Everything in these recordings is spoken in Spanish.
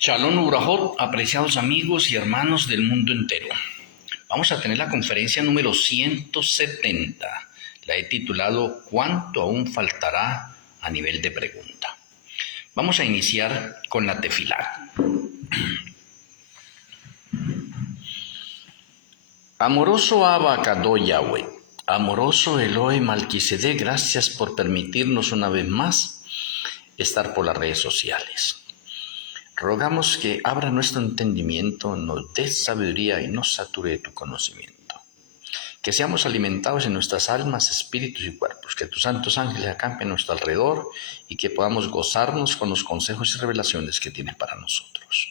Shalom Urahot, apreciados amigos y hermanos del mundo entero. Vamos a tener la conferencia número 170. La he titulado ¿Cuánto aún faltará a nivel de pregunta? Vamos a iniciar con la tefilá. Amoroso Abba Kadosh Yahweh, amoroso Elohe Malquisedec, gracias por permitirnos una vez más estar por las redes sociales. Rogamos que abra nuestro entendimiento, nos dé sabiduría y nos sature de tu conocimiento. Que seamos alimentados en nuestras almas, espíritus y cuerpos. Que tus santos ángeles acampen a nuestro alrededor y que podamos gozarnos con los consejos y revelaciones que tienes para nosotros.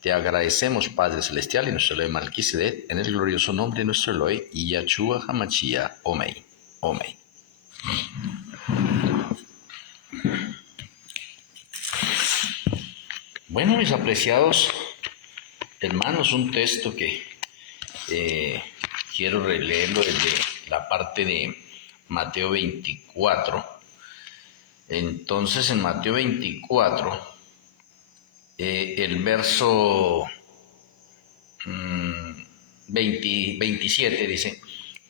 Te agradecemos, Padre Celestial, y nuestro Elohe Malquisedec, en el glorioso nombre de nuestro Elohe, y Yahshua HaMashiach. Amén. Amén. Bueno, mis apreciados hermanos, un texto que quiero releerlo desde la parte de Mateo 24. Entonces, en Mateo 24, el verso 27 dice: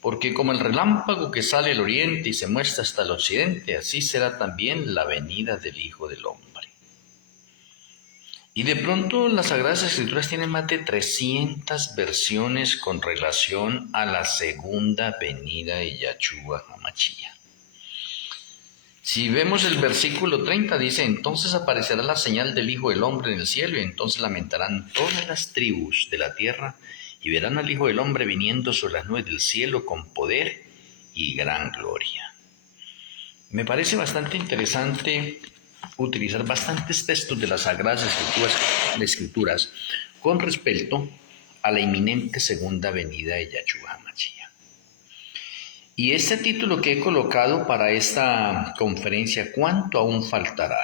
porque como el relámpago que sale al oriente y se muestra hasta el occidente, así será también la venida del Hijo del Hombre. Y de pronto las Sagradas Escrituras tienen más de 300 versiones con relación a la segunda venida de Yahshua HaMashiach. Si vemos el versículo 30, dice: entonces aparecerá la señal del Hijo del Hombre en el cielo, y entonces lamentarán todas las tribus de la tierra, y verán al Hijo del Hombre viniendo sobre las nubes del cielo con poder y gran gloria. Me parece bastante interesante utilizar bastantes textos de las Sagradas Escrituras con respecto a la inminente segunda venida de Yahshua HaMashiach. Y este título que he colocado para esta conferencia, ¿cuánto aún faltará?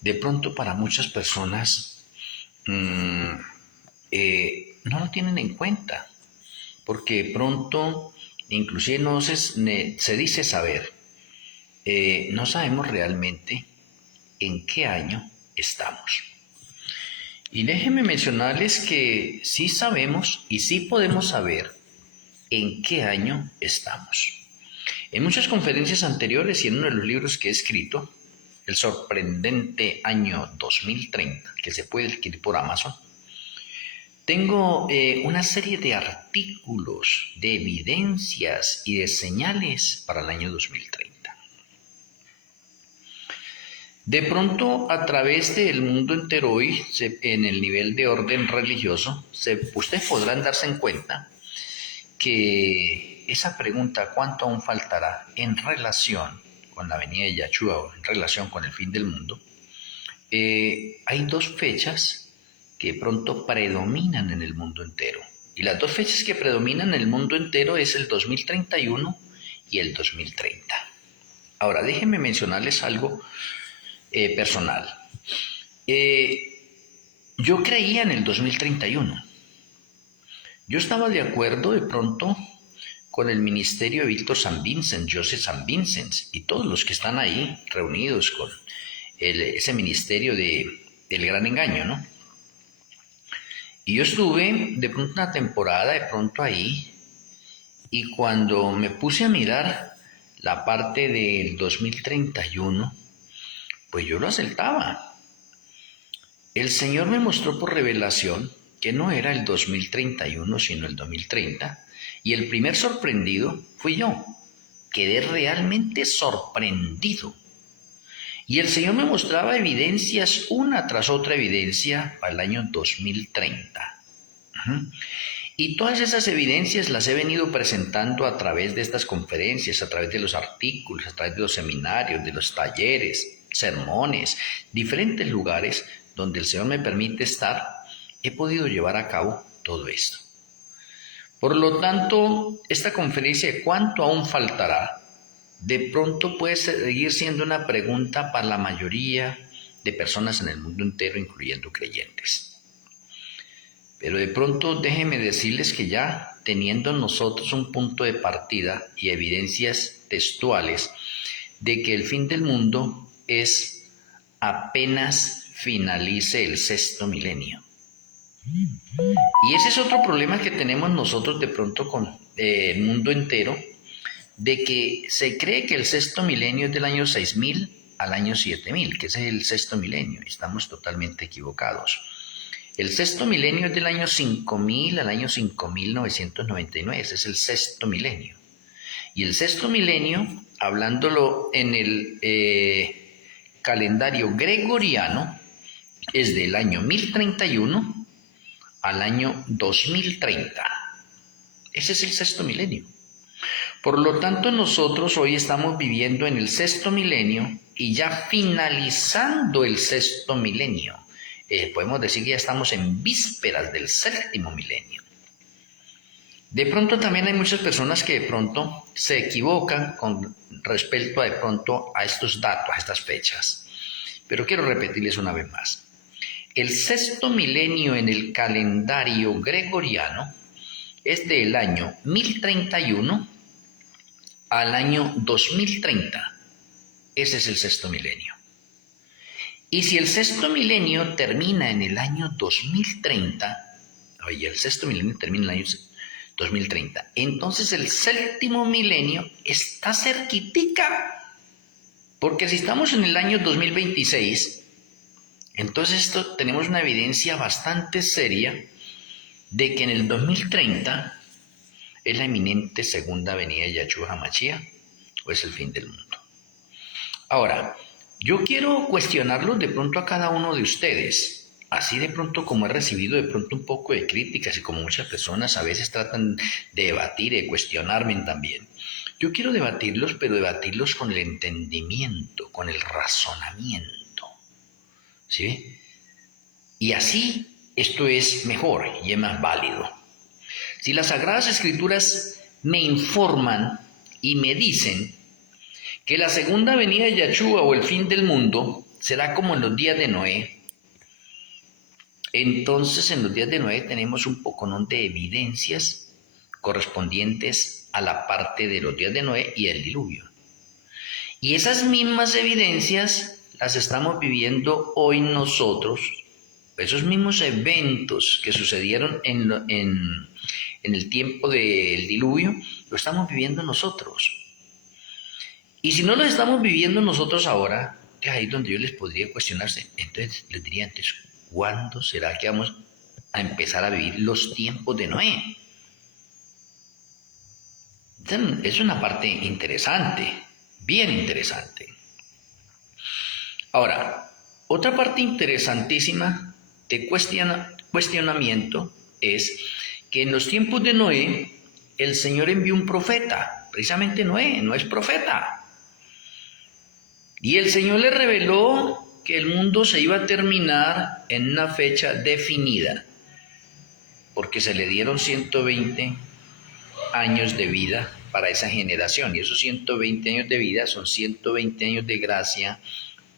De pronto para muchas personas no lo tienen en cuenta, porque de pronto, inclusive no se dice saber, no sabemos realmente en qué año estamos. Y déjenme mencionarles que sí sabemos y sí podemos saber en qué año estamos. En muchas conferencias anteriores y en uno de los libros que he escrito, el sorprendente año 2030, que se puede adquirir por Amazon, tengo una serie de artículos, de evidencias y de señales para el año 2030. De pronto, a través del mundo entero hoy, en el nivel de orden religioso, ustedes podrán darse en cuenta que esa pregunta, ¿cuánto aún faltará en relación con la venida de Yahshua o en relación con el fin del mundo? Hay dos fechas que pronto predominan en el mundo entero. Y las dos fechas que predominan en el mundo entero es el 2031 y el 2030. Ahora, déjenme mencionarles algo personal. Yo creía en el 2031. Yo estaba de acuerdo de pronto con el ministerio de Víctor San Vincent, Joseph San Vincent y todos los que están ahí reunidos con ese ministerio del gran engaño, ¿no? Y yo estuve de pronto una temporada de pronto ahí, y cuando me puse a mirar la parte del 2031, pues yo lo aceptaba. El Señor me mostró por revelación que no era el 2031, sino el 2030, y el primer sorprendido fui yo. Quedé realmente sorprendido. Y el Señor me mostraba evidencias, una tras otra evidencia, para el año 2030. Y todas esas evidencias las he venido presentando a través de estas conferencias, a través de los artículos, a través de los seminarios, de los talleres, sermones, diferentes lugares donde el Señor me permite estar. He podido llevar a cabo todo esto. Por lo tanto, esta conferencia de cuánto aún faltará, de pronto puede seguir siendo una pregunta para la mayoría de personas en el mundo entero, incluyendo creyentes. Pero de pronto déjenme decirles que ya teniendo nosotros un punto de partida y evidencias textuales de que el fin del mundo es apenas finalice el sexto milenio. Y ese es otro problema que tenemos nosotros de pronto con el mundo entero, de que se cree que el sexto milenio es del año 6000 al año 7000, que ese es el sexto milenio, y estamos totalmente equivocados. El sexto milenio es del año 5000 al año 5999, ese es el sexto milenio. Y el sexto milenio, hablándolo en el calendario gregoriano, es del año 1031 al año 2030. Ese es el sexto milenio. Por lo tanto, nosotros hoy estamos viviendo en el sexto milenio y ya finalizando el sexto milenio. Podemos decir que ya estamos en vísperas del séptimo milenio. De pronto también hay muchas personas que de pronto se equivocan con respecto de pronto a estos datos, a estas fechas. Pero quiero repetirles una vez más. El sexto milenio en el calendario gregoriano es del año 1031 al año 2030. Ese es el sexto milenio. Y si el sexto milenio termina en el año 2030, oye, el sexto milenio termina en el año 2030, entonces el séptimo milenio está cerquitica. Porque si estamos en el año 2026, entonces tenemos una evidencia bastante seria de que en el 2030 es la inminente segunda venida de Yahshua HaMashiach o es el fin del mundo. Ahora, yo quiero cuestionarlos de pronto a cada uno de ustedes, así de pronto como he recibido de pronto un poco de críticas y como muchas personas a veces tratan de debatir y de cuestionarme también. Yo quiero debatirlos, pero debatirlos con el entendimiento, con el razonamiento. ¿Sí? Y así esto es mejor y es más válido. Si las Sagradas Escrituras me informan y me dicen que la segunda venida de Yahshua o el fin del mundo será como en los días de Noé, entonces en los días de Noé tenemos un poconón de evidencias correspondientes a la parte de los días de Noé y el diluvio. Y esas mismas evidencias las estamos viviendo hoy nosotros, esos mismos eventos que sucedieron en el tiempo del diluvio, lo estamos viviendo nosotros. Y si no lo estamos viviendo nosotros ahora, es ahí donde yo les podría cuestionarse. Entonces les diría antes, ¿cuándo será que vamos a empezar a vivir los tiempos de Noé? Es una parte interesante, bien interesante. Ahora, otra parte interesantísima de cuestionamiento es que en los tiempos de Noé, el Señor envió un profeta. Precisamente Noé no es profeta. Y el Señor le reveló que el mundo se iba a terminar en una fecha definida, porque se le dieron 120 años de vida para esa generación. Y esos 120 años de vida son 120 años de gracia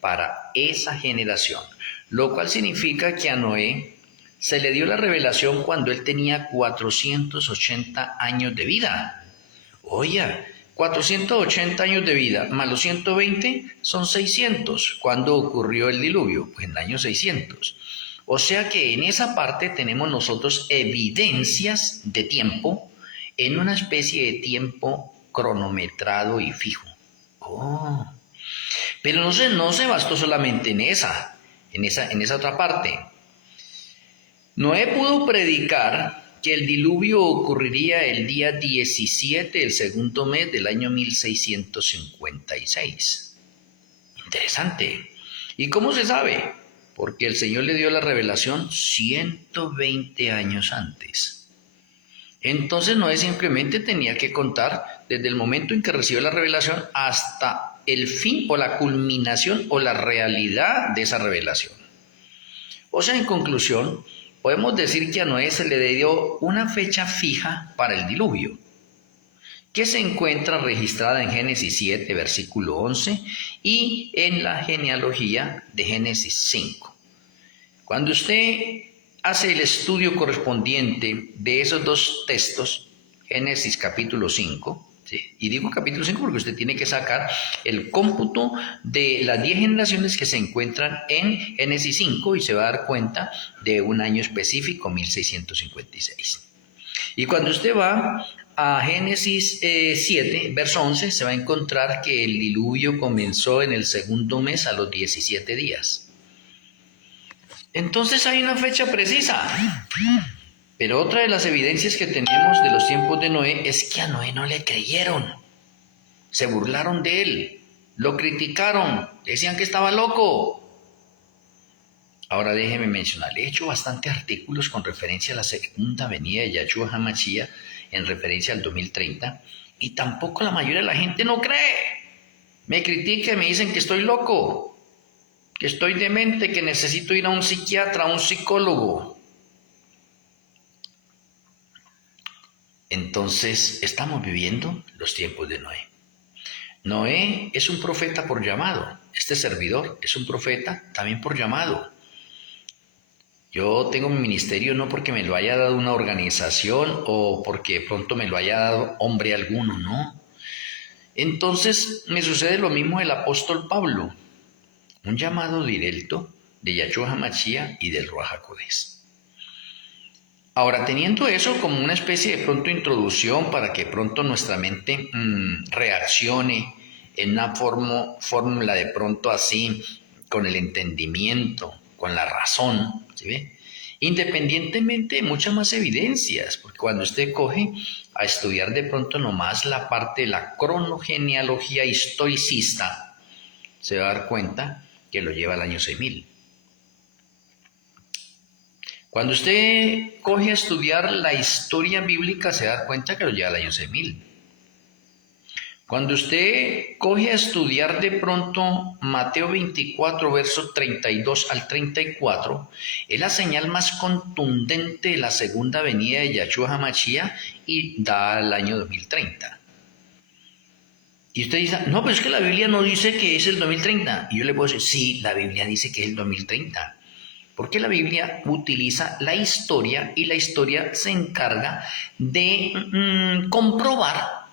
para esa generación, lo cual significa que a Noé se le dio la revelación cuando él tenía 480 años de vida. Oye, 480 años de vida más los 120 son 600. ¿Cuándo ocurrió el diluvio? Pues en el año 600. O sea que en esa parte tenemos nosotros evidencias de tiempo en una especie de tiempo cronometrado y fijo. Pero no se bastó solamente en esa otra parte. Noé pudo predicar que el diluvio ocurriría el día 17 del segundo mes del año 1656. Interesante. ¿Y cómo se sabe? Porque el Señor le dio la revelación 120 años antes. Entonces Noé simplemente tenía que contar desde el momento en que recibió la revelación hasta el fin o la culminación o la realidad de esa revelación. O sea, en conclusión, podemos decir que a Noé se le dio una fecha fija para el diluvio, que se encuentra registrada en Génesis 7, versículo 11, y en la genealogía de Génesis 5. Cuando usted hace el estudio correspondiente de esos dos textos, Génesis capítulo 5, ¿sí? Y digo capítulo 5 porque usted tiene que sacar el cómputo de las 10 generaciones que se encuentran en Génesis 5 y se va a dar cuenta de un año específico, 1656. Y cuando usted va a Génesis 7, verso 11, se va a encontrar que el diluvio comenzó en el segundo mes a los 17 días. Entonces hay una fecha precisa. Pero otra de las evidencias que tenemos de los tiempos de Noé es que a Noé no le creyeron. Se burlaron de él, lo criticaron, decían que estaba loco. Ahora déjeme mencionar, he hecho bastantes artículos con referencia a la segunda venida de Yahshua HaMashiach en referencia al 2030 y tampoco la mayoría de la gente no cree. Me critican, me dicen que estoy loco, que estoy demente, que necesito ir a un psiquiatra, a un psicólogo. Entonces, estamos viviendo los tiempos de Noé. Noé es un profeta por llamado. Este servidor es un profeta también por llamado. Yo tengo mi ministerio no porque me lo haya dado una organización o porque pronto me lo haya dado hombre alguno, no. Entonces, me sucede lo mismo del apóstol Pablo. Un llamado directo de Yahshua HaMashiach y del Ruach HaKodesh. Ahora, teniendo eso como una especie de pronto introducción para que pronto nuestra mente reaccione en una fórmula de pronto así, con el entendimiento, con la razón, ¿sí ve? Independientemente de muchas más evidencias, porque cuando usted coge a estudiar de pronto nomás la parte de la cronogenealogía historicista, se va a dar cuenta que lo lleva al año 6000. Cuando usted coge a estudiar la historia bíblica, se da cuenta que lo lleva al año 6000. Cuando usted coge a estudiar de pronto Mateo 24, versos 32 al 34, es la señal más contundente de la segunda venida de Yahshua HaMashiach y da al año 2030. Y usted dice, no, pero es que la Biblia no dice que es el 2030. Y yo le puedo decir, sí, la Biblia dice que es el 2030. Porque la Biblia utiliza la historia y la historia se encarga de comprobar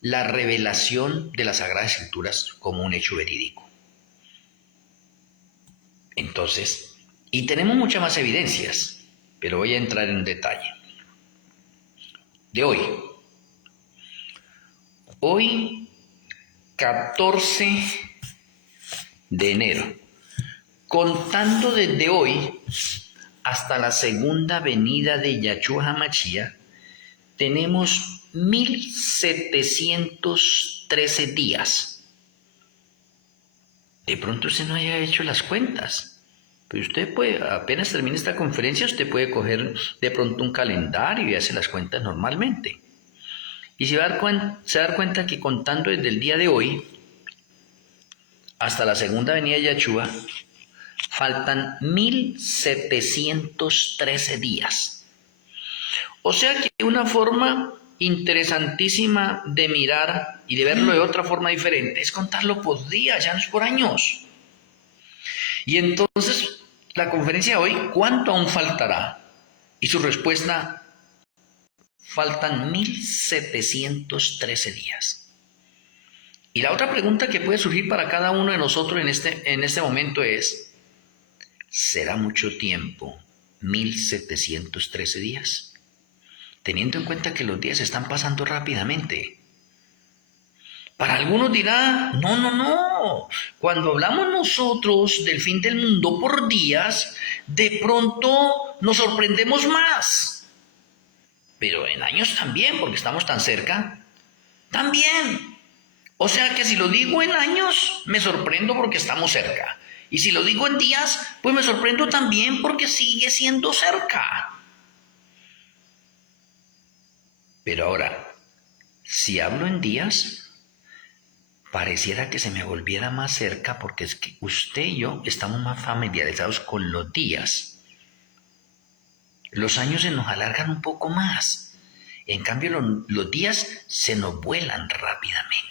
la revelación de las Sagradas Escrituras como un hecho verídico. Entonces, y tenemos muchas más evidencias, pero voy a entrar en detalle. De hoy 14 de enero, contando desde hoy hasta la segunda venida de Yahshua HaMashiach, tenemos 1713 días. De pronto usted no haya hecho las cuentas, pero usted puede, apenas termine esta conferencia, usted puede coger de pronto un calendario y hacer las cuentas normalmente. Y se va a dar cuenta que contando desde el día de hoy hasta la segunda venida de Yahshua, faltan 1713 días. O sea que una forma interesantísima de mirar y de verlo de otra forma diferente es contarlo por días, ya no es por años. Y entonces la conferencia de hoy, ¿cuánto aún faltará? Y su respuesta, faltan 1713 días. Y la otra pregunta que puede surgir para cada uno de nosotros en este momento es, ¿será mucho tiempo 1713 días? Teniendo en cuenta que los días están pasando rápidamente. Para algunos dirá, no. Cuando hablamos nosotros del fin del mundo por días, de pronto nos sorprendemos más. Pero en años también, porque estamos tan cerca, también. O sea que si lo digo en años, me sorprendo porque estamos cerca. Y si lo digo en días, pues me sorprendo también porque sigue siendo cerca. Pero ahora, si hablo en días, pareciera que se me volviera más cerca porque es que usted y yo estamos más familiarizados con los días. Los años se nos alargan un poco más. En cambio, los días se nos vuelan rápidamente.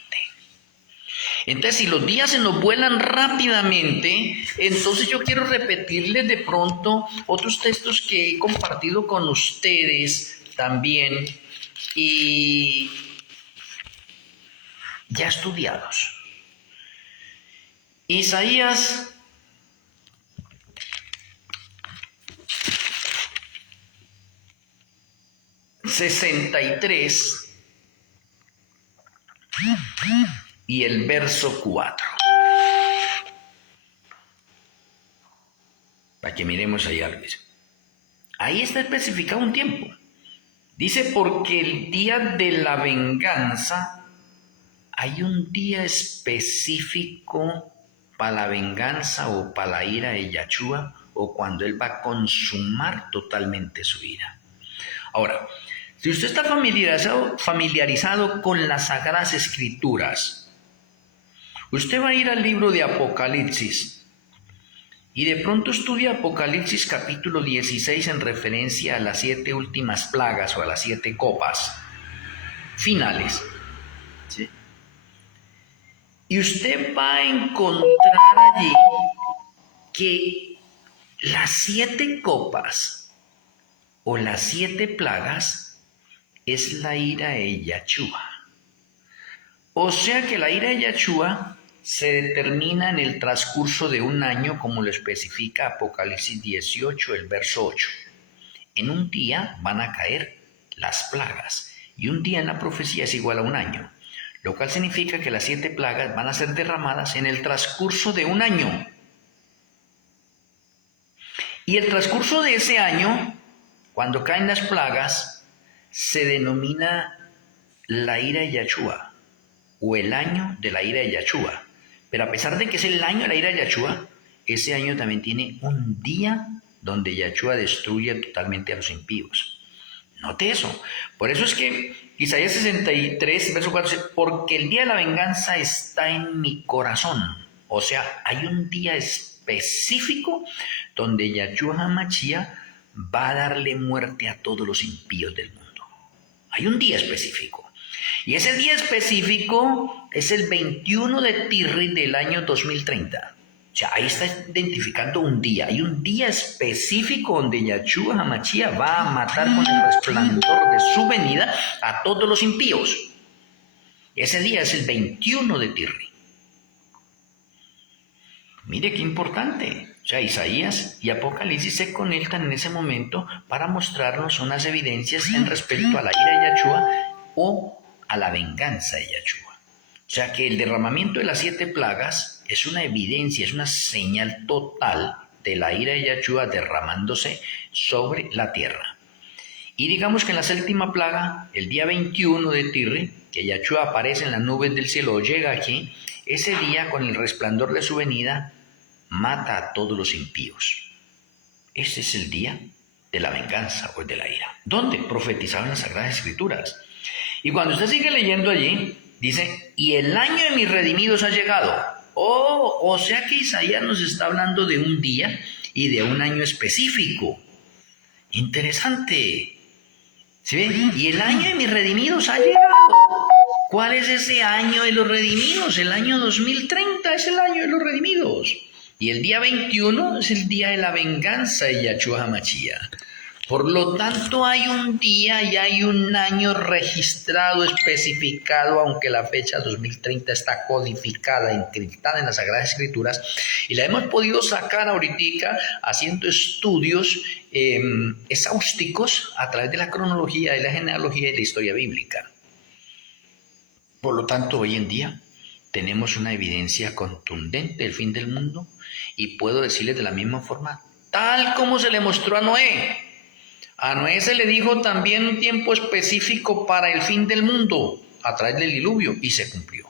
Entonces, si los días se nos vuelan rápidamente, entonces yo quiero repetirles de pronto otros textos que he compartido con ustedes también. Y ya estudiados. Isaías 63 y el verso 4. Para que miremos allá. Ahí está especificado un tiempo. Dice, porque el día de la venganza, hay un día específico para la venganza o para la ira de Yahshua, o cuando Él va a consumar totalmente su ira. Ahora, si usted está familiarizado con las Sagradas Escrituras, usted va a ir al libro de Apocalipsis y de pronto estudia Apocalipsis capítulo 16 en referencia a las 7 últimas plagas o a las 7 copas finales. ¿Sí? Y usted va a encontrar allí que las 7 copas o las 7 plagas es la ira de Yahshua. O sea que la ira de Yahshua se determina en el transcurso de un año, como lo especifica Apocalipsis 18, el verso 8. En un día van a caer las plagas, y un día en la profecía es igual a un año, lo cual significa que las 7 plagas van a ser derramadas en el transcurso de un año. Y el transcurso de ese año, cuando caen las plagas, se denomina la ira de Yahshua, o el año de la ira de Yahshua. Pero a pesar de que es el año de la ira de Yahshua, ese año también tiene un día donde Yahshua destruye totalmente a los impíos. Note eso. Por eso es que Isaías 63, verso 4 dice, porque el día de la venganza está en mi corazón. O sea, hay un día específico donde Yahshua HaMashiach va a darle muerte a todos los impíos del mundo. Hay un día específico. Y ese día específico es el 21 de Tirri del año 2030. O sea, ahí está identificando un día. Hay un día específico donde Yahshua HaMashiach va a matar con el resplandor de su venida a todos los impíos. Ese día es el 21 de Tirri. Mire qué importante. O sea, Isaías y Apocalipsis se conectan en ese momento para mostrarnos unas evidencias en respecto a la ira de Yahshua o a la venganza de Yahshua. O sea que el derramamiento de las 7 plagas es una evidencia, es una señal total de la ira de Yahshua derramándose sobre la tierra. Y digamos que en la 7ª plaga, el día 21 de Tirri, que Yahshua aparece en las nubes del cielo, llega aquí, ese día con el resplandor de su venida, mata a todos los impíos. Este es el día de la venganza o de la ira. ¿Dónde? Profetizado en las Sagradas Escrituras. Y cuando usted sigue leyendo allí, dice, y el año de mis redimidos ha llegado. O sea que Isaías nos está hablando de un día y de un año específico. Interesante. ¿Sí ven? Y el año de mis redimidos ha llegado. ¿Cuál es ese año de los redimidos? El año 2030 es el año de los redimidos. Y el día 21 es el día de la venganza de Yahshua HaMashiach. Por lo tanto, hay un día y hay un año registrado, especificado, aunque la fecha 2030 está codificada, encriptada en las Sagradas Escrituras, y la hemos podido sacar ahorita haciendo estudios exhaustivos a través de la cronología, de la genealogía y de la historia bíblica. Por lo tanto, hoy en día tenemos una evidencia contundente del fin del mundo, y puedo decirles de la misma forma, tal como se le mostró a Noé. A Noé se le dijo también un tiempo específico para el fin del mundo a través del diluvio y se cumplió.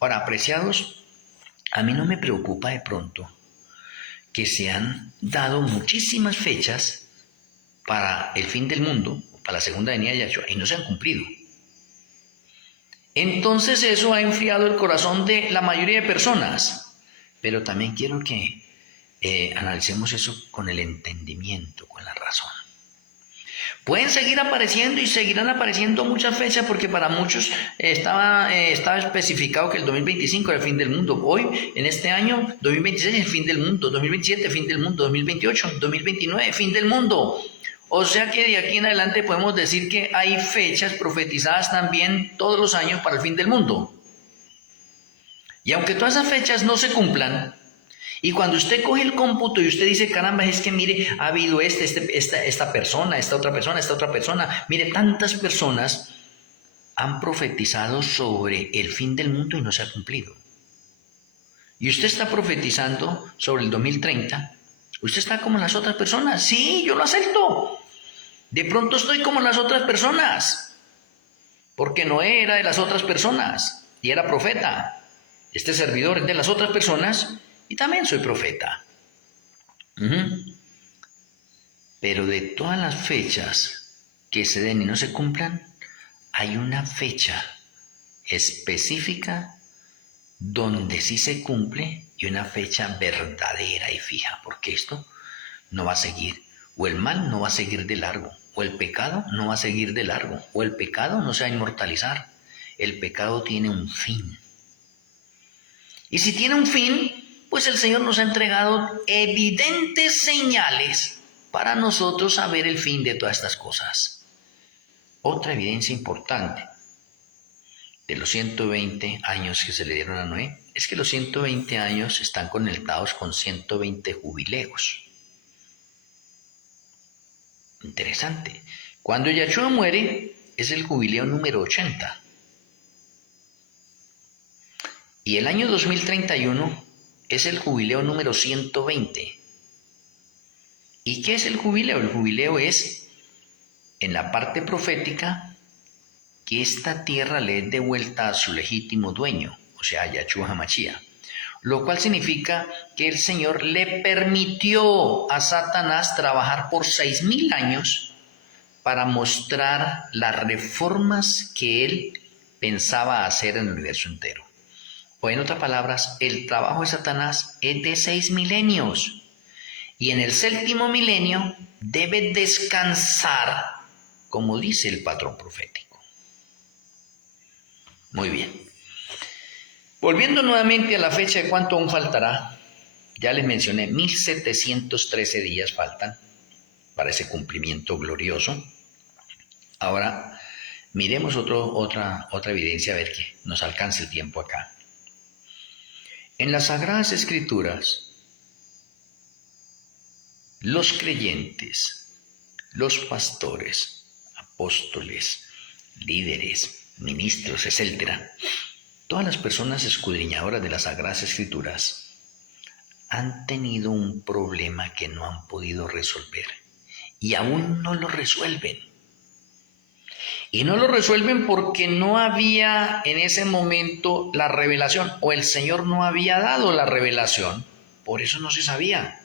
Ahora, apreciados, a mí no me preocupa de pronto que se han dado muchísimas fechas para el fin del mundo, para la segunda venida de Yahshua, y no se han cumplido. Entonces eso ha enfriado el corazón de la mayoría de personas, pero también quiero que analicemos eso con el entendimiento, con la razón. Pueden seguir apareciendo y seguirán apareciendo muchas fechas porque para muchos estaba especificado que el 2025 era el fin del mundo. Hoy, en este año, 2026 es el fin del mundo, 2027 fin del mundo, 2028, 2029 fin del mundo. O sea que de aquí en adelante podemos decir que hay fechas profetizadas también todos los años para el fin del mundo. Y aunque todas esas fechas no se cumplan, y cuando usted coge el cómputo y usted dice, caramba, es que mire, ha habido esta persona, esta otra persona, mire, tantas personas han profetizado sobre el fin del mundo y no se ha cumplido. Y usted está profetizando sobre el 2030, usted está como las otras personas. Sí, yo lo acepto. De pronto estoy como las otras personas, porque Noé era de las otras personas y era profeta. Este servidor es de las otras personas y también soy profeta. Pero de todas las fechas que se den y no se cumplan, hay una fecha específica donde sí se cumple y una fecha verdadera y fija, porque esto no va a seguir, o el mal no va a seguir de largo, o el pecado no va a seguir de largo, o el pecado no se va a inmortalizar. El pecado tiene un fin. Y si tiene un fin, pues el Señor nos ha entregado evidentes señales para nosotros saber el fin de todas estas cosas. Otra evidencia importante de los 120 años que se le dieron a Noé es que los 120 años están conectados con 120 jubileos. Interesante. Cuando Yahshua muere es el jubileo número 80. Y el año 2031 es el jubileo número 120. ¿Y qué es el jubileo? El jubileo es, en la parte profética, que esta tierra le es devuelta a su legítimo dueño, o sea, a Yahshua HaMashiach. Lo cual significa que el Señor le permitió a Satanás trabajar por 6,000 años para mostrar las reformas que él pensaba hacer en el universo entero. O en otras palabras, el trabajo de Satanás es de 6 milenios. Y en el 7º milenio debe descansar, como dice el patrón profético. Muy bien. Volviendo nuevamente a la fecha de cuánto aún faltará, ya les mencioné, 1713 días faltan para ese cumplimiento glorioso. Ahora, miremos otra evidencia, a ver que nos alcance el tiempo acá. En las Sagradas Escrituras, los creyentes, los pastores, apóstoles, líderes, ministros, etc., todas las personas escudriñadoras de las Sagradas Escrituras han tenido un problema que no han podido resolver y aún no lo resuelven. Y no lo resuelven porque no había en ese momento la revelación, o el Señor no había dado la revelación, por eso no se sabía.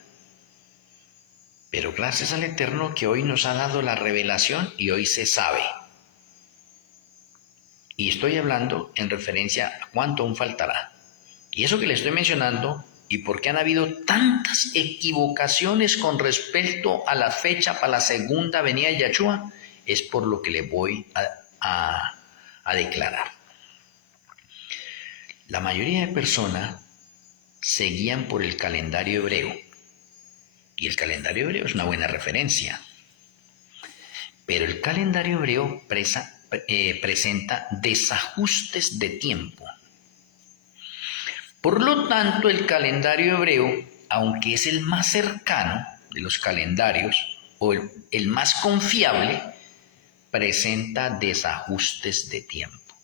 Pero gracias al Eterno que hoy nos ha dado la revelación y hoy se sabe. Y estoy hablando en referencia a cuánto aún faltará. Y eso que le estoy mencionando, y por qué han habido tantas equivocaciones con respecto a la fecha para la segunda venida de Yahshua, es por lo que le voy a declarar. La mayoría de personas se guían por el calendario hebreo. Y el calendario hebreo es una buena referencia. Pero el calendario hebreo presenta desajustes de tiempo. Por lo tanto, el calendario hebreo, aunque es el más cercano de los calendarios, o el más confiable, presenta desajustes de tiempo.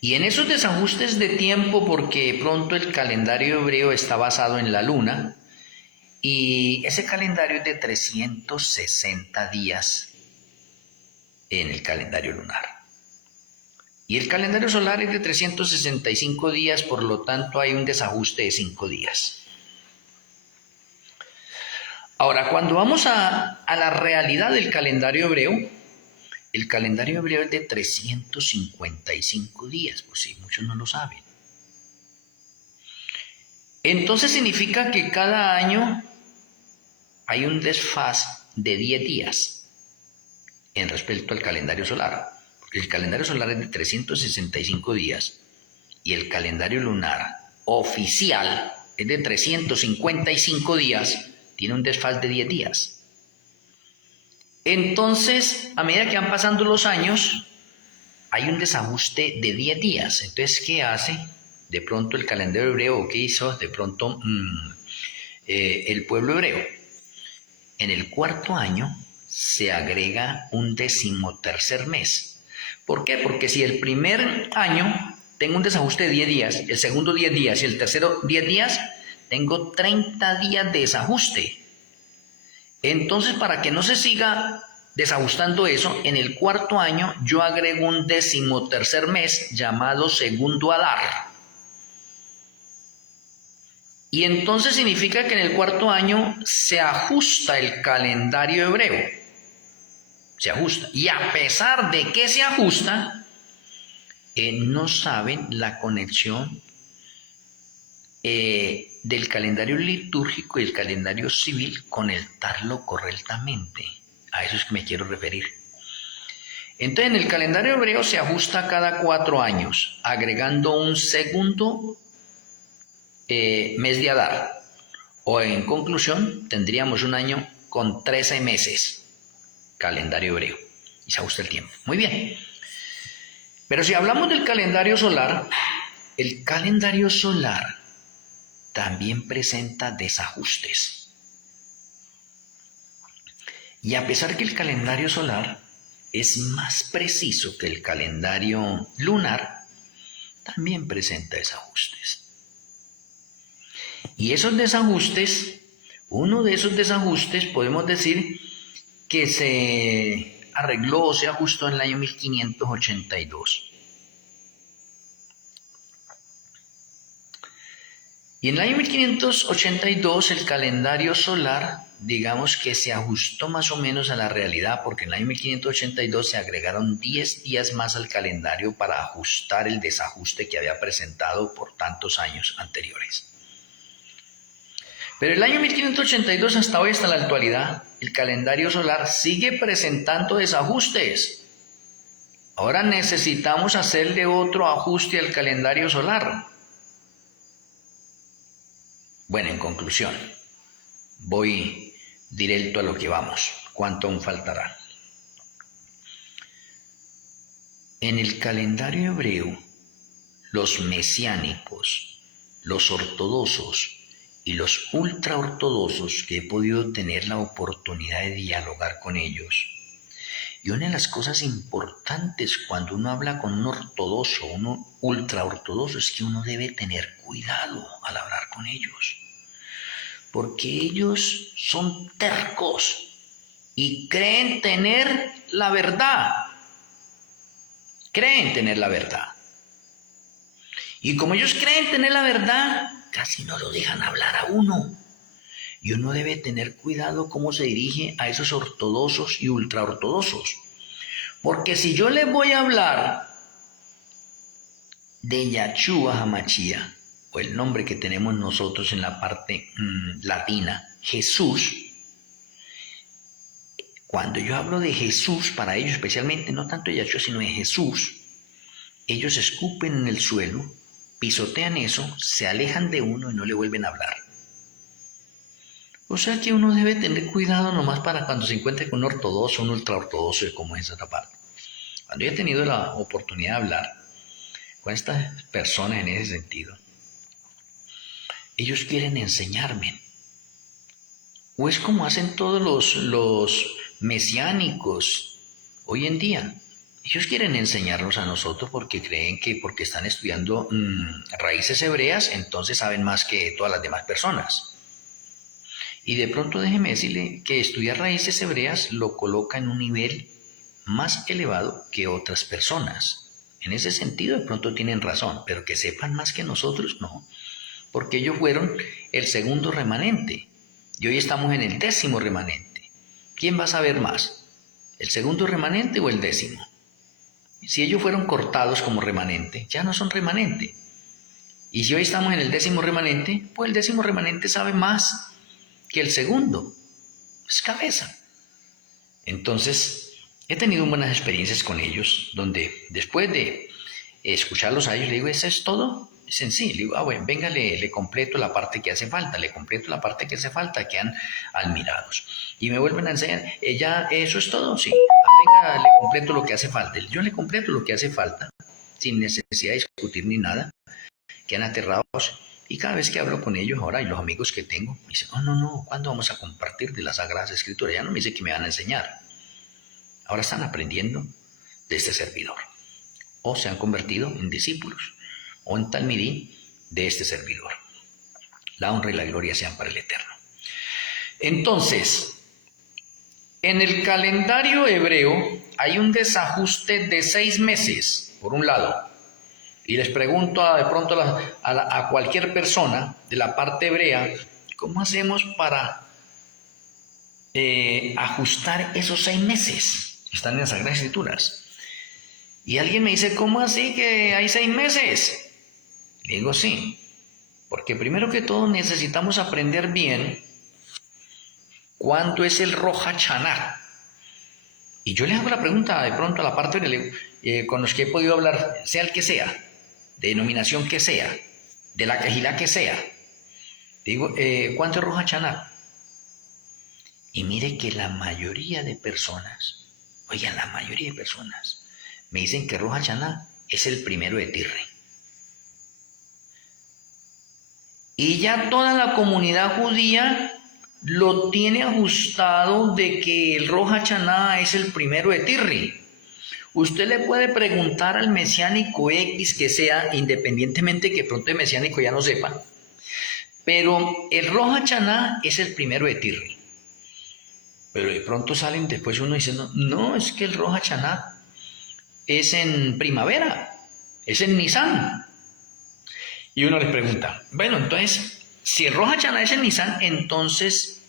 Y en esos desajustes de tiempo, porque pronto el calendario hebreo está basado en la luna, y ese calendario es de 360 días en el calendario lunar. Y el calendario solar es de 365 días, por lo tanto hay un desajuste de 5 días. Ahora, cuando vamos a la realidad del calendario hebreo, el calendario hebreo es de 355 días, por si muchos no lo saben. Entonces significa que cada año hay un desfase de 10 días en respecto al calendario solar. Porque el calendario solar es de 365 días y el calendario lunar oficial es de 355 días, tiene un desfase de 10 días. Entonces, a medida que van pasando los años, hay un desajuste de 10 días. Entonces, ¿qué hace? De pronto el calendario hebreo, ¿qué hizo? De pronto el pueblo hebreo. En el cuarto año se agrega un 13º mes. ¿Por qué? Porque si el primer año tengo un desajuste de 10 días, el segundo 10 días y el tercero 10 días, tengo 30 días de desajuste. Entonces, para que no se siga desajustando eso, en el cuarto año yo agrego un 13º mes llamado segundo Adar. Y entonces significa que en el cuarto año se ajusta el calendario hebreo. Se ajusta. Y a pesar de que se ajusta, no saben la conexión del calendario litúrgico y el calendario civil conectarlo correctamente. A eso es que me quiero referir. Entonces, en el calendario hebreo se ajusta cada 4 años, agregando un segundo mes de Adar. O en conclusión, tendríamos un año con 13 meses, calendario hebreo. Y se ajusta el tiempo. Muy bien. Pero si hablamos del calendario solar, el calendario solar también presenta desajustes. Y a pesar que el calendario solar es más preciso que el calendario lunar, también presenta desajustes. Y esos desajustes, uno de esos desajustes podemos decir que se arregló o se ajustó en el año 1582. Y en el año 1582 el calendario solar, digamos que se ajustó más o menos a la realidad, porque en el año 1582 se agregaron 10 días más al calendario para ajustar el desajuste que había presentado por tantos años anteriores. Pero el año 1582 hasta hoy, hasta la actualidad, el calendario solar sigue presentando desajustes. Ahora necesitamos hacerle otro ajuste al calendario solar. Bueno, en conclusión, voy directo a lo que vamos. ¿Cuánto aún faltará? En el calendario hebreo, los mesiánicos, los ortodoxos y los ultraortodoxos, que he podido tener la oportunidad de dialogar con ellos. Y una de las cosas importantes cuando uno habla con un ortodoxo, un ultraortodoxo, es que uno debe tener cuidado al hablar con ellos. Porque ellos son tercos y creen tener la verdad. Creen tener la verdad. Y como ellos creen tener la verdad, casi no lo dejan hablar a uno. Y uno debe tener cuidado cómo se dirige a esos ortodoxos y ultraortodoxos. Porque si yo les voy a hablar de Yahshua HaMashiach, o el nombre que tenemos nosotros en la parte latina, Jesús, cuando yo hablo de Jesús, para ellos especialmente, no tanto de Yahshua, sino de Jesús, ellos escupen en el suelo, pisotean eso, se alejan de uno y no le vuelven a hablar. O sea que uno debe tener cuidado nomás para cuando se encuentre con un ortodoxo, un ultraortodoxo, de cómo es esa parte. Cuando yo he tenido la oportunidad de hablar con estas personas en ese sentido, ellos quieren enseñarme. O es como hacen todos los mesiánicos hoy en día. Ellos quieren enseñarnos a nosotros porque creen que porque están estudiando raíces hebreas, entonces saben más que todas las demás personas. Y de pronto déjeme decirle que estudiar raíces hebreas lo coloca en un nivel más elevado que otras personas. En ese sentido de pronto tienen razón, pero que sepan más que nosotros, no. Porque ellos fueron el segundo remanente y hoy estamos en el 10º remanente. ¿Quién va a saber más? ¿El segundo remanente o el 10º? Si ellos fueron cortados como remanente, ya no son remanente. Y si hoy estamos en el 10º remanente, pues el 10º remanente sabe más que el segundo. Es cabeza. Entonces, he tenido buenas experiencias con ellos, donde después de escucharlos a ellos, le digo, ¿eso es todo? sencillo. Le digo, bueno, venga, le completo la parte que hace falta, le completo la parte que hace falta, quedan admirados. Y me vuelven a enseñar, ya, eso es todo, sí. Venga, le completo lo que hace falta. Yo le completo lo que hace falta, sin necesidad de discutir ni nada. Quedan aterrados. Y cada vez que hablo con ellos ahora y los amigos que tengo, me dicen, oh, no, ¿cuándo vamos a compartir de las Sagradas Escrituras? Ya no me dicen que me van a enseñar. Ahora están aprendiendo de este servidor. O se han convertido en discípulos o en talmidí de este servidor. La honra y la gloria sean para el Eterno. Entonces, en el calendario hebreo hay un desajuste de 6 meses, por un lado. Y les pregunto de pronto a cualquier persona de la parte hebrea, ¿cómo hacemos para ajustar esos 6 meses? Están en las Sagradas Escrituras. Y alguien me dice, ¿cómo así que hay 6 meses? Le digo, sí, porque primero que todo necesitamos aprender bien cuándo es el Rosh Hashanah. Y yo le hago la pregunta de pronto a la parte con los que he podido hablar, sea el que sea, denominación que sea, de la Kehilá que sea. Digo, ¿cuánto es Rosh Hashanah? Y mire que la mayoría de personas, oigan, la mayoría de personas, me dicen que Rosh Hashanah es el 1 de Tirri. Y ya toda la comunidad judía lo tiene ajustado de que el Rosh Hashanah es el 1 de Tirri. Usted le puede preguntar al mesiánico X que sea, independientemente que pronto el mesiánico ya no sepa, pero el Rosh Hashanah es el 1 de Tirri. Pero de pronto salen después uno diciendo, no, es que el Rosh Hashanah es en primavera, es en Nisan. Y uno les pregunta, bueno, entonces, si el Rosh Hashanah es en Nisan, entonces,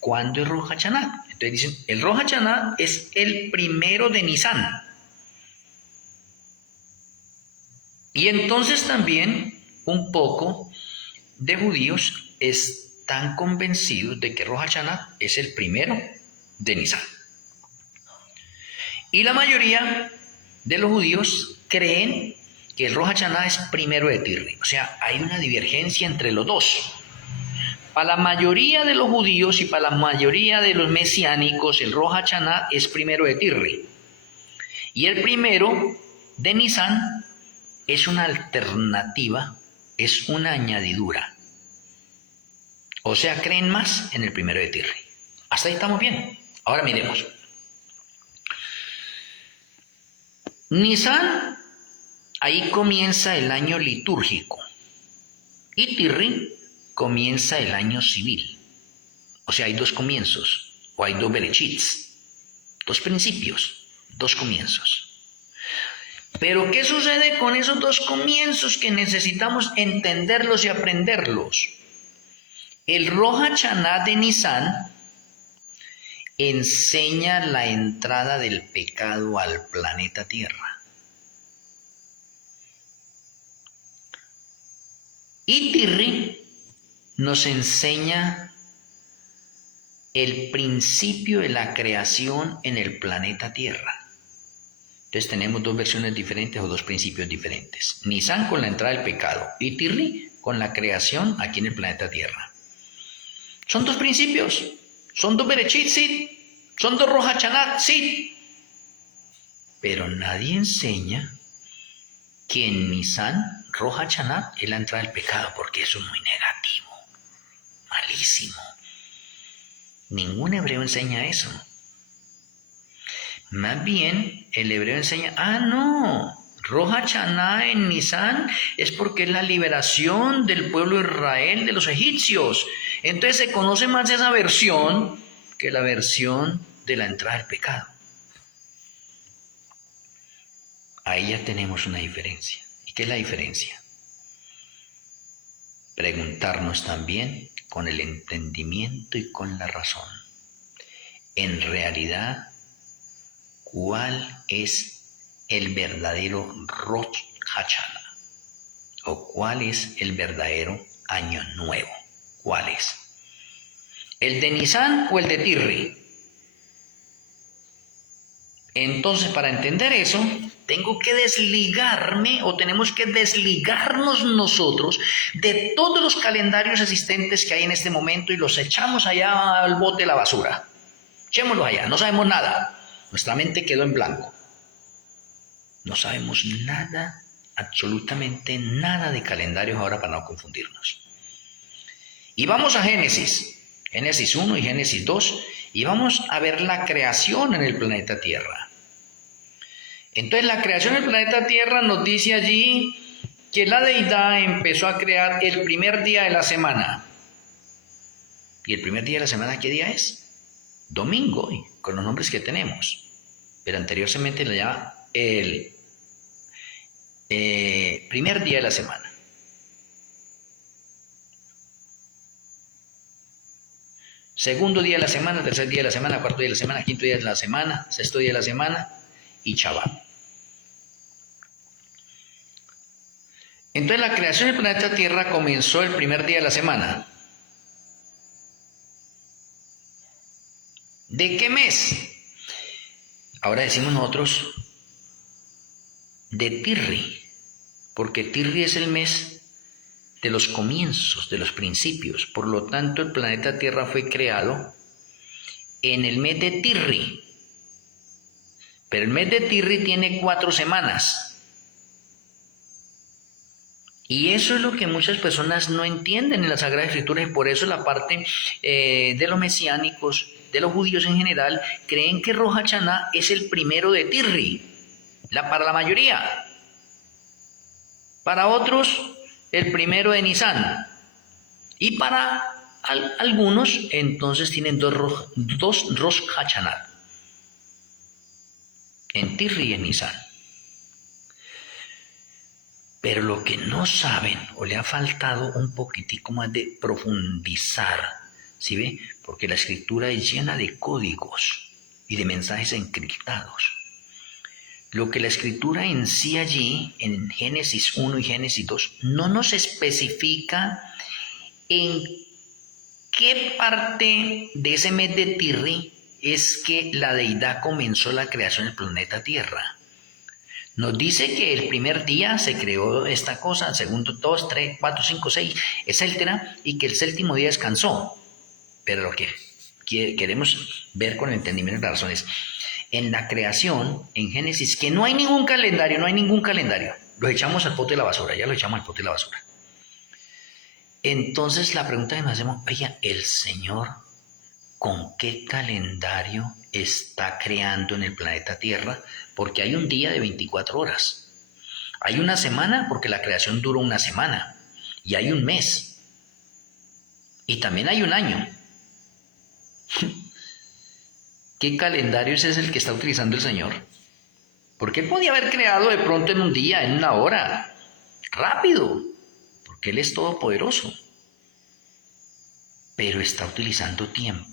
¿cuándo es Rosh Hashanah? Entonces dicen, el Rosh Hashanah es el 1 de Nisan. Y entonces también un poco de judíos están convencidos de que Rosh Hashanah es el 1 de Nisan. Y la mayoría de los judíos creen que el Rosh Hashanah es 1 de Tirri. O sea, hay una divergencia entre los dos. Para la mayoría de los judíos y para la mayoría de los mesiánicos, el Rosh Hashanah es 1 de Tirri. Y el 1 de Nisan es una alternativa, es una añadidura. O sea, creen más en el 1 de Tirri. Hasta ahí estamos bien. Ahora miremos. Nisan, ahí comienza el año litúrgico. Y Tirri comienza el año civil. O sea, hay 2 comienzos, o hay 2 berechits, 2 principios, 2 comienzos. Pero ¿qué sucede con esos 2 comienzos que necesitamos entenderlos y aprenderlos? El Rosh Hashanah de Nisan enseña la entrada del pecado al planeta Tierra. Y Tirri nos enseña el principio de la creación en el planeta Tierra. Entonces tenemos 2 versiones diferentes o 2 principios diferentes. Nisan con la entrada del pecado y Tirri con la creación aquí en el planeta Tierra. Son 2 principios, son 2 berechit, sí, son 2 Rosh Hashanah, sí. Pero nadie enseña que en Nisan, Rosh Hashanah es la entrada del pecado, porque eso es muy negativo, malísimo. Ningún hebreo enseña eso. Más bien, el hebreo enseña, no, Rosh Hashanah en Nisan es porque es la liberación del pueblo de Israel de los egipcios. Entonces se conoce más esa versión que la versión de la entrada del pecado. Ahí ya tenemos una diferencia. ¿Y qué es la diferencia? Preguntarnos también con el entendimiento y con la razón. En realidad, ¿cuál es el verdadero Rosh Hashanah? ¿O cuál es el verdadero año nuevo? ¿Cuál es? ¿El de Nisan o el de Tirri? Entonces, para entender eso, tengo que desligarme o tenemos que desligarnos nosotros de todos los calendarios existentes que hay en este momento y los echamos allá al bote de la basura. Echémoslos allá, no sabemos nada. Nuestra mente quedó en blanco. No sabemos nada, absolutamente nada de calendarios ahora para no confundirnos. Y vamos a Génesis, Génesis 1 y Génesis 2, y vamos a ver la creación en el planeta Tierra. Entonces la creación del planeta Tierra nos dice allí que la deidad empezó a crear el primer día de la semana. ¿Y el primer día de la semana qué día es? Domingo, con los nombres que tenemos. Pero anteriormente le llama el primer día de la semana. Segundo día de la semana, tercer día de la semana, cuarto día de la semana, quinto día de la semana, sexto día de la semana y Shabbat. Entonces la creación del planeta Tierra comenzó el primer día de la semana. ¿De qué mes? Ahora decimos nosotros de Tirri, porque Tirri es el mes de los comienzos, de los principios. Por lo tanto, el planeta Tierra fue creado en el mes de Tirri. Pero el mes de Tirri tiene 4 semanas. Y eso es lo que muchas personas no entienden en la Sagrada Escritura, y por eso la parte de los mesiánicos, de los judíos en general, creen que Rosh Hashanah es el primero de Tirri, para la mayoría. Para otros, el primero de Nisan. Y para algunos, entonces tienen dos Rosh Hashanah, en Tirri y en Nisan. Pero lo que no saben, o le ha faltado un poquitico más de profundizar, ¿sí ve? Porque la escritura es llena de códigos y de mensajes encriptados. Lo que la escritura en sí allí, en Génesis 1 y Génesis 2, no nos especifica en qué parte de ese mes de Tirri es que la deidad comenzó la creación del planeta Tierra. Nos dice que el primer día se creó esta cosa, el segundo 2, 3, 4, 5, 6, etcétera, y que el séptimo día descansó. Pero lo que queremos ver con el entendimiento de las razones, en la creación, en Génesis, que no hay ningún calendario, lo echamos al pote de la basura, ya lo echamos al pote de la basura. Entonces la pregunta que nos hacemos, oiga, ¿el Señor con qué calendario está creando en el planeta Tierra? Porque hay un día de 24 horas. Hay una semana porque la creación duró una semana. Y hay un mes. Y también hay un año. ¿Qué calendario es el que está utilizando el Señor? Porque Él podía haber creado de pronto en un día, en una hora. Rápido. Porque Él es todopoderoso. Pero está utilizando tiempo.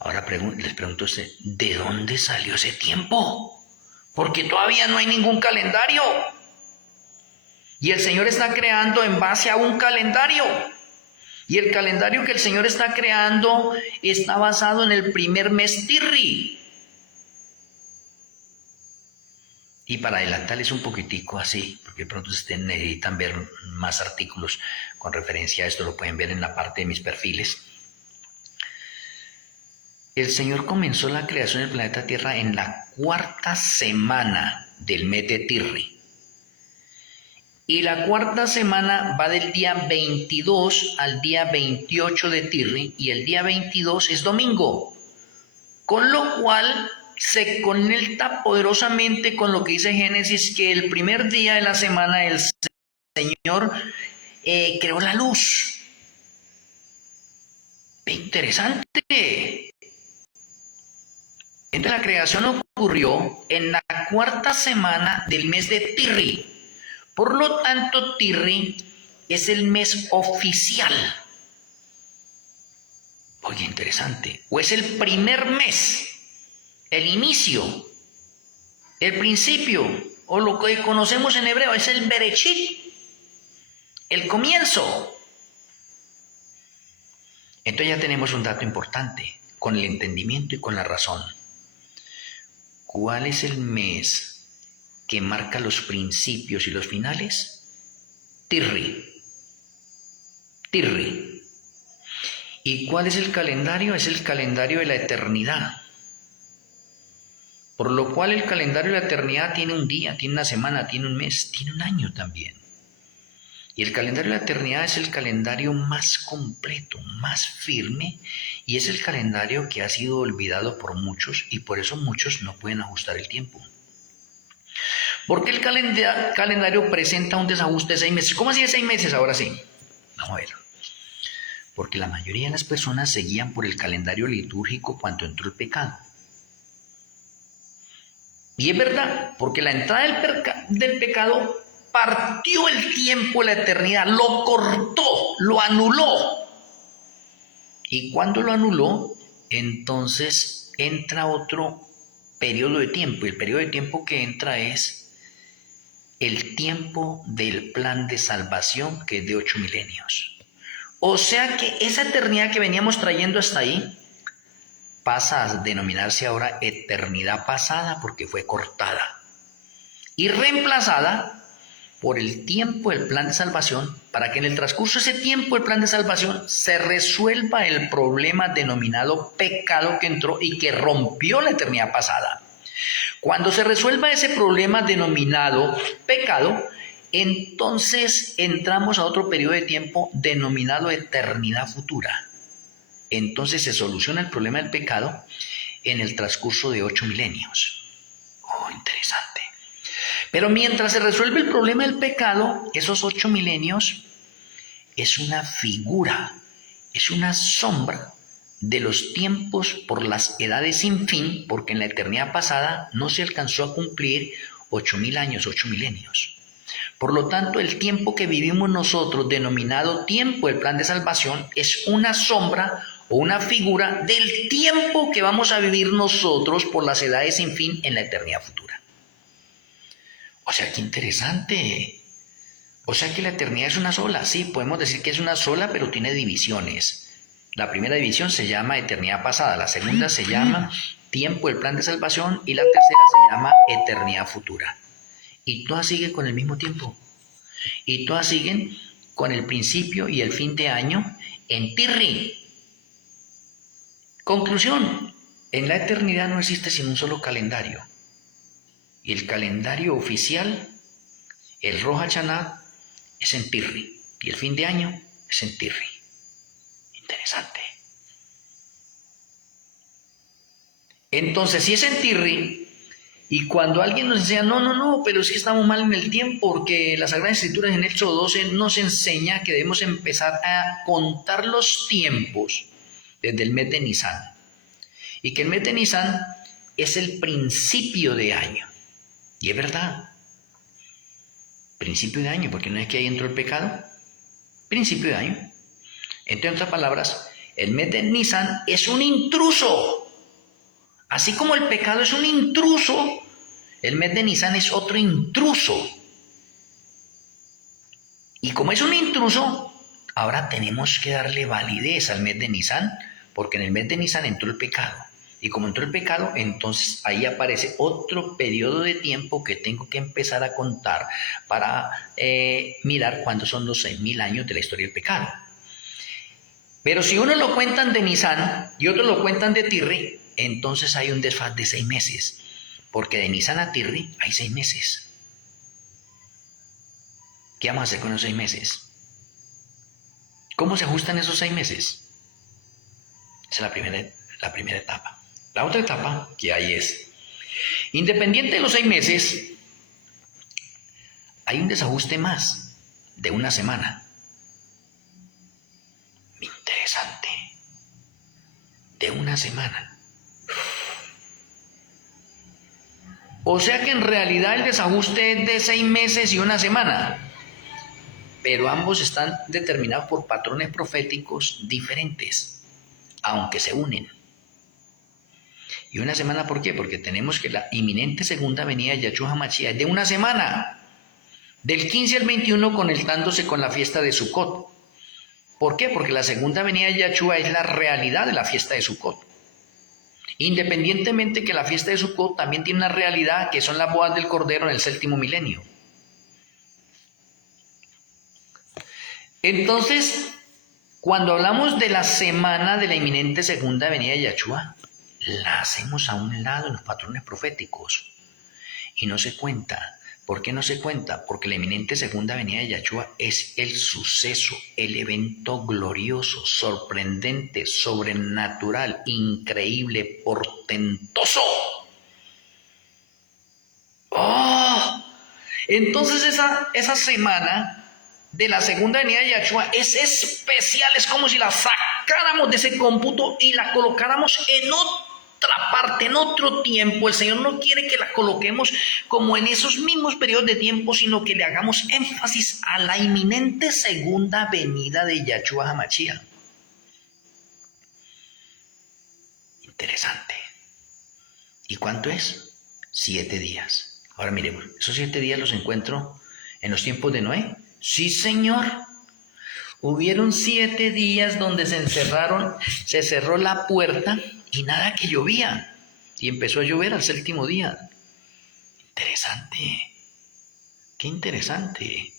Ahora les pregunto a usted, ¿de dónde salió ese tiempo? Porque todavía no hay ningún calendario. Y el Señor está creando en base a un calendario. Y el calendario que el Señor está creando está basado en el primer mes Tirri. Y para adelantarles un poquitico así, porque de pronto ustedes necesitan ver más artículos con referencia a esto, lo pueden ver en la parte de mis perfiles. El Señor comenzó la creación del planeta Tierra en la 4ª semana del mes de Tirri. Y la 4ª semana va del día 22 al día 28 de Tirri, y el día 22 es domingo. Con lo cual se conecta poderosamente con lo que dice Génesis, que el primer día de la semana el Señor creó la luz. Interesante. Entonces la creación ocurrió en la 4ª semana del mes de Tirri. Por lo tanto, Tirri es el mes oficial. Oye, interesante. O es el primer mes, el inicio, el principio, o lo que conocemos en hebreo, es el Bereshit, el comienzo. Entonces ya tenemos un dato importante, con el entendimiento y con la razón. ¿Cuál es el mes que marca los principios y los finales? Tirri. Tirri. ¿Y cuál es el calendario? Es el calendario de la eternidad. Por lo cual el calendario de la eternidad tiene un día, tiene una semana, tiene un mes, tiene un año también. Y el calendario de la eternidad es el calendario más completo, más firme, y es el calendario que ha sido olvidado por muchos y por eso muchos no pueden ajustar el tiempo. Porque el calendario presenta un desajuste de 6 meses. ¿Cómo así de 6 meses? Ahora sí. Vamos a ver. Porque la mayoría de las personas seguían por el calendario litúrgico cuando entró el pecado. Y es verdad, porque la entrada del pecado partió el tiempo, la eternidad, lo cortó, lo anuló. Y cuando lo anuló, entonces entra otro periodo de tiempo. Y el periodo de tiempo que entra es el tiempo del plan de salvación, que es de 8 milenios. O sea que esa eternidad que veníamos trayendo hasta ahí pasa a denominarse ahora eternidad pasada porque fue cortada y reemplazada por el tiempo del plan de salvación, para que en el transcurso de ese tiempo del plan de salvación se resuelva el problema denominado pecado que entró y que rompió la eternidad pasada. Cuando se resuelva ese problema denominado pecado, entonces entramos a otro periodo de tiempo denominado eternidad futura. Entonces se soluciona el problema del pecado en el transcurso de 8 milenios. Oh, interesante. Pero mientras se resuelve el problema del pecado, esos 8 milenios es una figura, es una sombra de los tiempos por las edades sin fin, porque en la eternidad pasada no se alcanzó a cumplir 8.000 años, 8 milenios. Por lo tanto, el tiempo que vivimos nosotros, denominado tiempo del plan de salvación, es una sombra o una figura del tiempo que vamos a vivir nosotros por las edades sin fin en la eternidad futura. O sea, qué interesante. O sea que la eternidad es una sola. Sí, podemos decir que es una sola, pero tiene divisiones. La primera división se llama eternidad pasada, la segunda se llama tiempo del plan de salvación y la tercera se llama eternidad futura. Y todas siguen con el mismo tiempo. Y todas siguen con el principio y el fin de año en Tirri. Conclusión, en la eternidad no existe sino un solo calendario. Y el calendario oficial, el Rosh Hashanah, es en Tirri. Y el fin de año es en Tirri. Interesante. Entonces, si es en Tirri, y cuando alguien nos enseña, no, pero es que estamos mal en el tiempo, porque las Sagradas Escrituras en Éxodo 12 nos enseña que debemos empezar a contar los tiempos desde el mes de Nisan. Y que el mes de Nisan es el principio de año. Y es verdad. Principio de año, porque no es que ahí entró el pecado. Principio de año. Entre otras palabras, el mes de Nisan es un intruso. Así como el pecado es un intruso, el mes de Nisan es otro intruso. Y como es un intruso, ahora tenemos que darle validez al mes de Nisan, porque en el mes de Nisan entró el pecado. Y como entró el pecado, entonces ahí aparece otro periodo de tiempo que tengo que empezar a contar para mirar cuántos son los 6.000 años de la historia del pecado. Pero si uno lo cuentan de Nisan y otros lo cuentan de Tirri, entonces hay un desfaz de 6 meses. Porque de Nisan a Tirri hay 6 meses. ¿Qué vamos a hacer con los 6 meses? ¿Cómo se ajustan esos 6 meses? Esa es la primera etapa. La otra etapa que hay es, independiente de los 6 meses, hay un desajuste más de una semana. Interesante. De una semana. O sea que en realidad el desajuste es de 6 meses y una semana. Pero ambos están determinados por patrones proféticos diferentes, aunque se unen. ¿Y una semana por qué? Porque tenemos que la inminente segunda venida de Yahshua HaMashiach es de una semana, del 15 al 21 conectándose con la fiesta de Sukkot. ¿Por qué? Porque la segunda venida de Yahshua es la realidad de la fiesta de Sukkot. Independientemente que la fiesta de Sukkot también tiene una realidad que son las bodas del Cordero en el séptimo milenio. Entonces, cuando hablamos de la semana de la inminente segunda venida de Yahshua, la hacemos a un lado en los patrones proféticos y no se cuenta. ¿Por qué no se cuenta? Porque la inminente segunda venida de Yahshua es el suceso, el evento glorioso, sorprendente, sobrenatural, increíble, portentoso. ¡Oh! Entonces esa semana de la segunda venida de Yahshua es especial, es como si la sacáramos de ese cómputo y la colocáramos en otra parte, en otro tiempo. El Señor no quiere que la coloquemos como en esos mismos periodos de tiempo, sino que le hagamos énfasis a la inminente segunda venida de Yahshua HaMashiach. Interesante. ¿Y cuánto es? 7 días. Ahora miremos, esos 7 días los encuentro en los tiempos de Noé. Sí, Señor. Hubieron 7 días donde se cerró la puerta y nada que llovía. Y empezó a llover al 7º día. Interesante. Qué interesante.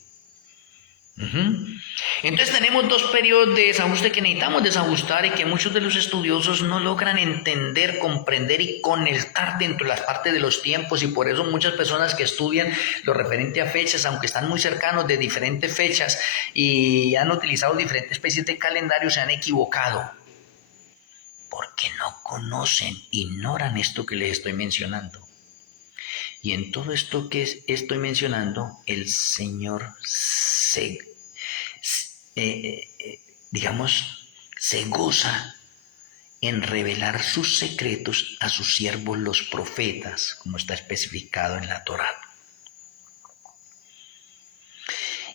Entonces tenemos 2 periodos de desajuste que necesitamos desajustar y que muchos de los estudiosos no logran entender, comprender y conectar dentro de las partes de los tiempos, y por eso muchas personas que estudian lo referente a fechas, aunque están muy cercanos de diferentes fechas y han utilizado diferentes especies de calendario, se han equivocado porque no conocen, ignoran esto que les estoy mencionando. Y en todo esto que estoy mencionando, el Señor se goza en revelar sus secretos a sus siervos los profetas, como está especificado en la Torá.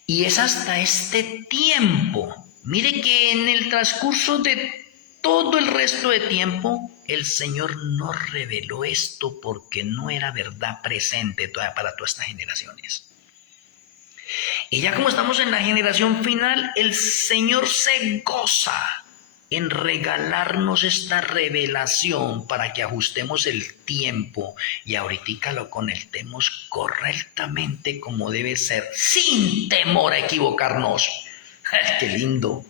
Y es hasta este tiempo. Mire que en el transcurso de todo el resto de tiempo, el Señor no reveló esto porque no era verdad presente todavía para todas estas generaciones. Y ya como estamos en la generación final, el Señor se goza en regalarnos esta revelación para que ajustemos el tiempo y ahorita lo conectemos correctamente como debe ser, sin temor a equivocarnos. ¡Qué lindo!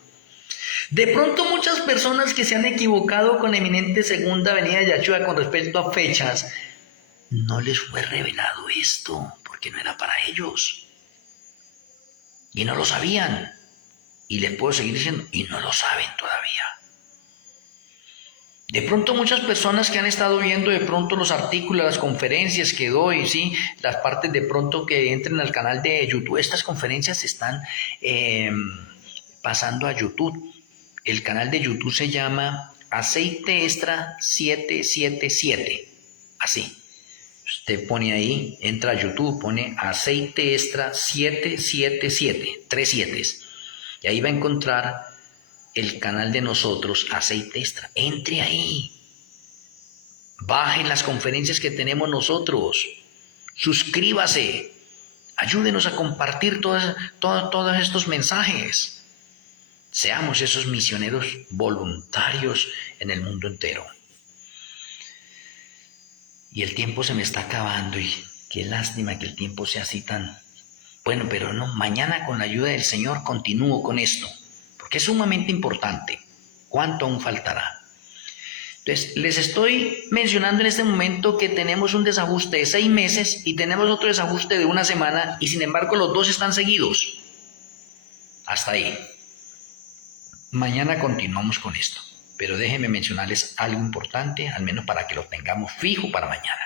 De pronto muchas personas que se han equivocado con la eminente segunda venida de Yahshua con respecto a fechas, no les fue revelado esto porque no era para ellos. Y no lo sabían. Y les puedo seguir diciendo, y no lo saben todavía. De pronto muchas personas que han estado viendo de pronto los artículos, las conferencias que doy, ¿sí? Las partes de pronto que entren al canal de YouTube, estas conferencias se están pasando a YouTube. El canal de YouTube se llama Aceite Extra 777, así. Usted pone ahí, entra a YouTube, pone Aceite Extra 777, 3 7s. Y ahí va a encontrar el canal de nosotros, Aceite Extra. Entre ahí. Bajen las conferencias que tenemos nosotros. Suscríbase. Ayúdenos a compartir todos estos mensajes. Seamos esos misioneros voluntarios en el mundo entero. Y el tiempo se me está acabando y qué lástima que el tiempo sea así tan... Bueno, pero no, mañana con la ayuda del Señor continúo con esto, porque es sumamente importante. ¿Cuánto aún faltará? Entonces, les estoy mencionando en este momento que tenemos un desajuste de 6 meses y tenemos otro desajuste de 1 semana y sin embargo los 2 están seguidos. Hasta ahí. Mañana continuamos con esto, pero déjenme mencionarles algo importante, al menos para que lo tengamos fijo para mañana.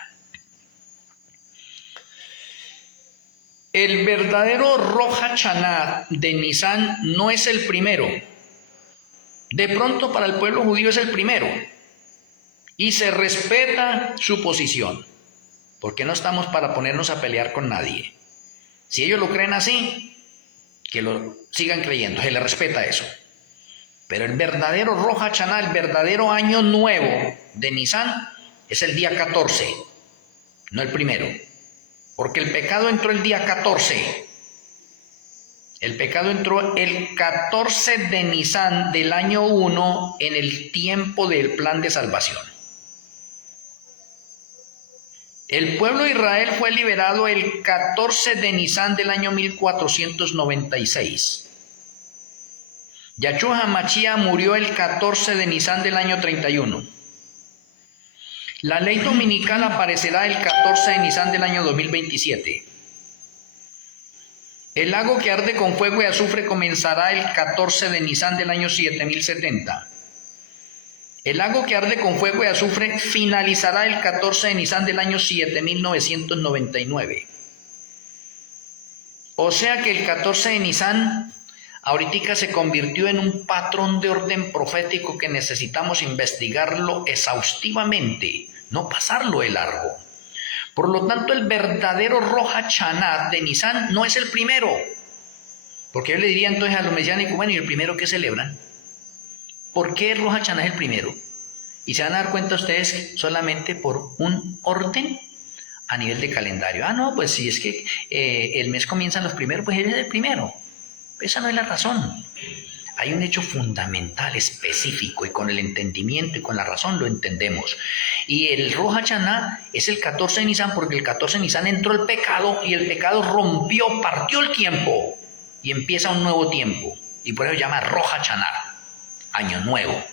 El verdadero Rosh Hashanah de Nisan no es el primero. De pronto para el pueblo judío es el primero y se respeta su posición, porque no estamos para ponernos a pelear con nadie. Si ellos lo creen así, que lo sigan creyendo, se les respeta eso. Pero el verdadero Rosh Hashanah, el verdadero año nuevo de Nisan, es el día 14, no el primero. Porque el pecado entró el día 14. El pecado entró el 14 de Nisan del año 1 en el tiempo del plan de salvación. El pueblo de Israel fue liberado el 14 de Nisan del año 1496. Yahshua HaMashiach murió el 14 de Nisan del año 31. La ley dominical aparecerá el 14 de Nisan del año 2027. El lago que arde con fuego y azufre comenzará el 14 de Nisan del año 7070. El lago que arde con fuego y azufre finalizará el 14 de Nisan del año 7999. O sea que el 14 de Nisan ahorita se convirtió en un patrón de orden profético que necesitamos investigarlo exhaustivamente, no pasarlo de largo. Por lo tanto, el verdadero Rosh Hashanah de Nisan no es el primero. Porque yo le diría entonces a los mesiánicos, bueno, ¿y el primero qué celebran? ¿Por qué el Rosh Hashanah es el primero? Y se van a dar cuenta ustedes solamente por un orden a nivel de calendario. Ah, no, pues si es que el mes comienzan los primeros, pues él es el primero. Esa no es la razón. Hay un hecho fundamental, específico, y con el entendimiento y con la razón lo entendemos. Y el Rosh Hashanah es el 14 de Nisan porque el 14 de Nisan entró el pecado y el pecado rompió, partió el tiempo y empieza un nuevo tiempo. Y por eso se llama Rosh Hashanah, año nuevo.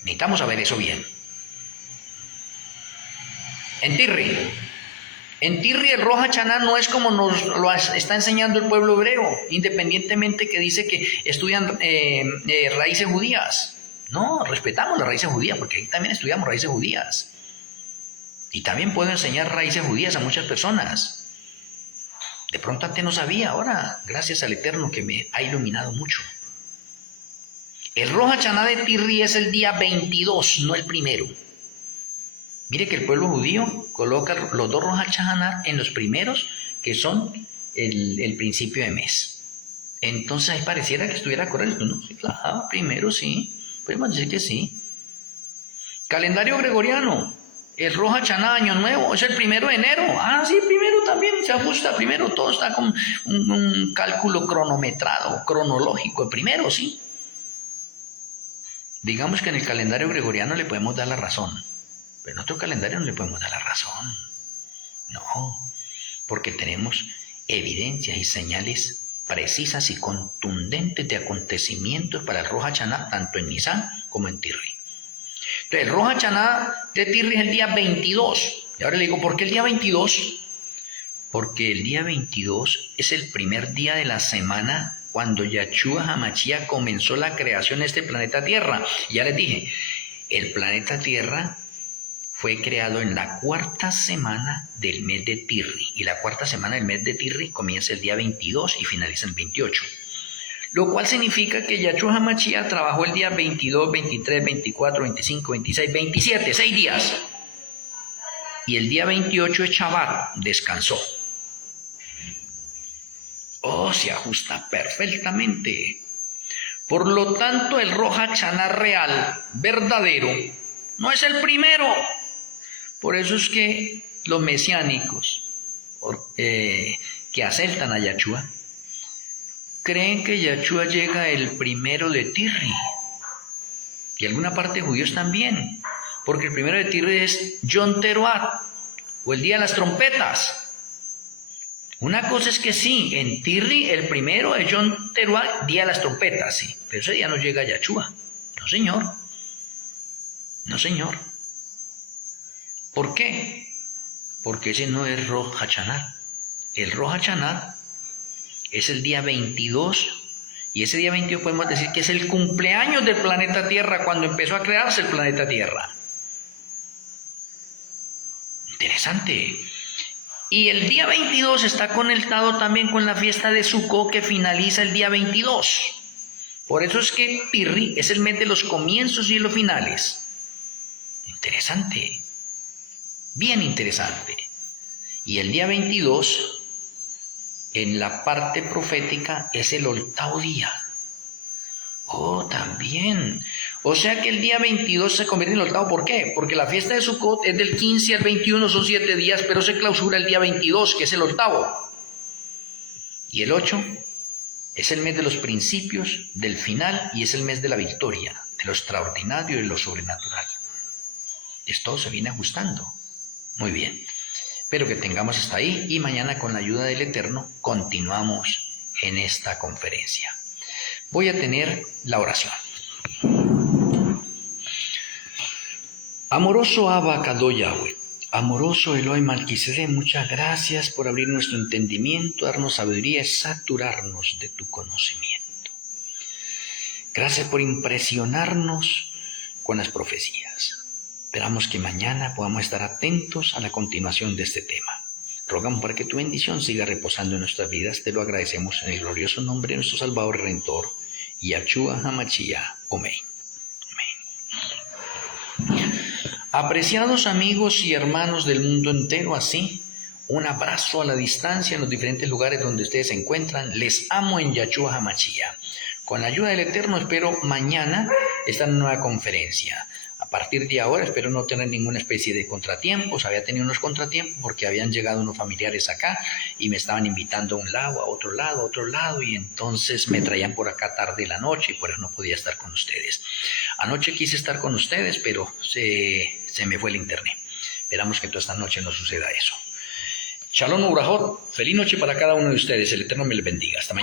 Necesitamos saber eso bien. En Tirri el Rosh Hashanah no es como nos lo está enseñando el pueblo hebreo, independientemente que dice que estudian raíces judías. No, respetamos las raíces judías, porque ahí también estudiamos raíces judías. Y también puedo enseñar raíces judías a muchas personas. De pronto antes no sabía, ahora, gracias al Eterno que me ha iluminado mucho. El Rosh Hashanah de Tirri es el día 22, no el primero. Mire que el pueblo judío coloca los dos Rosh Hashanah en los primeros, que son el principio de mes. Entonces ahí pareciera que estuviera correcto, ¿no? Sí, claro, primero sí, podemos decir que sí. Calendario gregoriano, el Rosh Hashanah, año nuevo, es el 1 de enero. Ah, sí, primero también se ajusta, primero todo está con un cálculo cronometrado, cronológico, primero sí. Digamos que en el calendario gregoriano le podemos dar la razón. Pero en otro calendario no le podemos dar la razón. No, porque tenemos evidencias y señales precisas y contundentes de acontecimientos para el Rosh Hashanah, tanto en Nisan como en Tirri. Entonces, el Rosh Hashanah de Tirri es el día 22. Y ahora le digo, ¿por qué el día 22? Porque el día 22 es el primer día de la semana cuando Yahshua HaMashiach comenzó la creación de este planeta Tierra. Ya les dije, el planeta Tierra fue creado en la cuarta semana del mes de Tirri. Y la cuarta semana del mes de Tirri comienza el día 22 y finaliza el 28. Lo cual significa que Yahshua HaMashiach trabajó el día 22, 23, 24, 25, 26, 27, 6 días. Y el día 28 es Shabbat, descansó. Oh, se ajusta perfectamente. Por lo tanto, el Rosh Hashanah real, verdadero, no es el primero. Por eso es que los mesiánicos que aceptan a Yahshua creen que Yahshua llega el 1 de Tirri. Y alguna parte de judíos también. Porque el 1 de Tirri es Yom Teruah, o el día de las trompetas. Una cosa es que sí, en Tirri el primero es Yom Teruah, día de las trompetas, sí. Pero ese día no llega Yahshua. No, señor. No, señor. ¿Por qué? Porque ese no es Rosh Hashanah. El Rosh Hashanah es el día 22, y ese día 22 podemos decir que es el cumpleaños del planeta Tierra, cuando empezó a crearse el planeta Tierra. Interesante. Y el día 22 está conectado también con la fiesta de Sukkot, que finaliza el día 22. Por eso es que Tirri es el mes de los comienzos y los finales. Interesante. Bien interesante. Y el día 22, en la parte profética, es el octavo día. Oh, también. O sea que el día 22 se convierte en el octavo. ¿Por qué? Porque la fiesta de Sukkot es del 15 al 21, son 7 días, pero se clausura el día 22, que es el octavo. Y el 8 es el mes de los principios, del final, y es el mes de la victoria, de lo extraordinario y de lo sobrenatural. Todo se viene ajustando. Muy bien. Espero que tengamos hasta ahí y mañana con la ayuda del Eterno continuamos en esta conferencia. Voy a tener la oración. Amoroso Abba Kadó Yahweh, amoroso Elohim Malquisedec, muchas gracias por abrir nuestro entendimiento, darnos sabiduría y saturarnos de tu conocimiento. Gracias por impresionarnos con las profecías. Esperamos que mañana podamos estar atentos a la continuación de este tema. Rogamos para que tu bendición siga reposando en nuestras vidas. Te lo agradecemos en el glorioso nombre de nuestro Salvador y Redentor, Yahshua HaMashiach. Amén. Apreciados amigos y hermanos del mundo entero, así, un abrazo a la distancia en los diferentes lugares donde ustedes se encuentran. Les amo en Yahshua HaMashiach. Con la ayuda del Eterno espero mañana esta nueva conferencia. A partir de ahora espero no tener ninguna especie de contratiempos. Había tenido unos contratiempos porque habían llegado unos familiares acá y me estaban invitando a un lado, a otro lado, y entonces me traían por acá tarde de la noche y por eso no podía estar con ustedes. Anoche quise estar con ustedes, pero se me fue el internet. Esperamos que toda esta noche no suceda eso. Shalom Ubrahot, feliz noche para cada uno de ustedes. El Eterno me les bendiga. Hasta mañana.